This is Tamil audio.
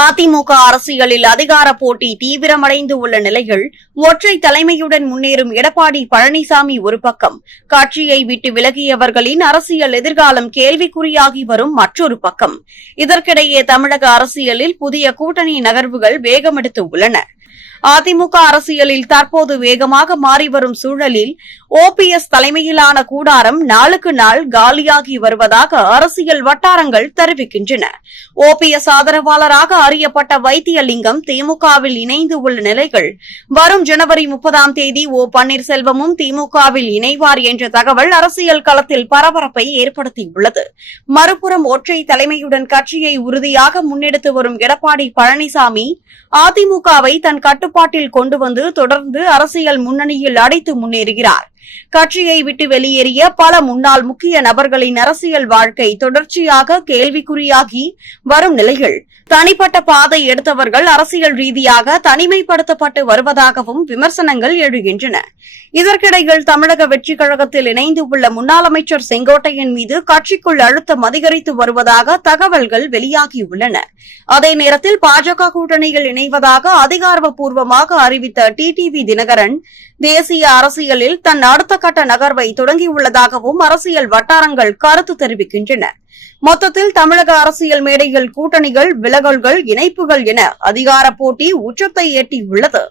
அதிமுக அரசியலில் அதிகார போட்டி தீவிரமடைந்து உள்ள நிலையில் ஒற்றை தலைமையுடன் முன்னேறும் எடப்பாடி பழனிசாமி ஒரு பக்கம், கட்சியை விட்டு விலகியவர்களின் அரசியல் எதிர்காலம் கேள்விக்குறியாகி வரும் மற்றொரு பக்கம். இதற்கிடையே தமிழக அரசியலில் புதிய கூட்டணி நகர்வுகள் வேகமெடுத்து உள்ளன. அதிமுக அரசியலில் தற்போது வேகமாக மாறிவரும் சூழலில் OPS தலைமையிலான கூடாரம் நாளுக்கு நாள் காலியாகி வருவதாக அரசியல் வட்டாரங்கள் தெரிவிக்கின்றன. OPS ஆதரவாளராக அறியப்பட்ட வைத்தியலிங்கம் திமுகவில் இணைந்து உள்ள நிலைகள் வரும் ஜனவரி 30ஆம் தேதி பன்னீர்செல்வமும் திமுகவில் இணைவார் என்ற தகவல் அரசியல் களத்தில் பரபரப்பை ஏற்படுத்தியுள்ளது. மறுபுறம் ஒற்றை தலைமையுடன் கட்சியை உறுதியாக முன்னெடுத்து வரும் எடப்பாடி பழனிசாமி அதிமுகவை தன் கட்டுப்பாட்டில் கொண்டு வந்து தொடர்ந்து அரசியல் முன்னணியில் அடைத்து முன்னேறுகிறார். கட்சியை விட்டு வெளியேறிய பல முன்னாள் முக்கிய நபர்களின் அரசியல் வாழ்க்கை தொடர்ச்சியாக கேள்விக்குறியாகி வரும் நிலையில் தனிப்பட்ட பாதை எடுத்தவர்கள் அரசியல் ரீதியாக தனிமைப்படுத்தப்பட்டு வருவதாகவும் விமர்சனங்கள் எழுகின்றன. இதற்கிடையில் தமிழக வெற்றிக் கழகத்தில் இணைந்து உள்ள முன்னாள் அமைச்சர் செங்கோட்டையன் மீது கட்சிக்குள் அழுத்தம் அதிகரித்து வருவதாக தகவல்கள் வெளியாகியுள்ளன. அதே நேரத்தில் பாஜக கூட்டணியில் இணைவதாக அதிகாரப்பூர்வமாக அறிவித்த TTV தினகரன் தேசிய அரசியலில் தன் அடுத்த கட்ட நகர்வை தொடங்கியுள்ளதாகவும் அரசியல் வட்டாரங்கள் கருத்து தெரிவிக்கின்றன. மொத்தத்தில் தமிழக அரசியல் மேடையில் கூட்டணிகள், விலகல்கள், இணைப்புகள் என அதிகார போட்டி உச்சத்தை எட்டியுள்ளது.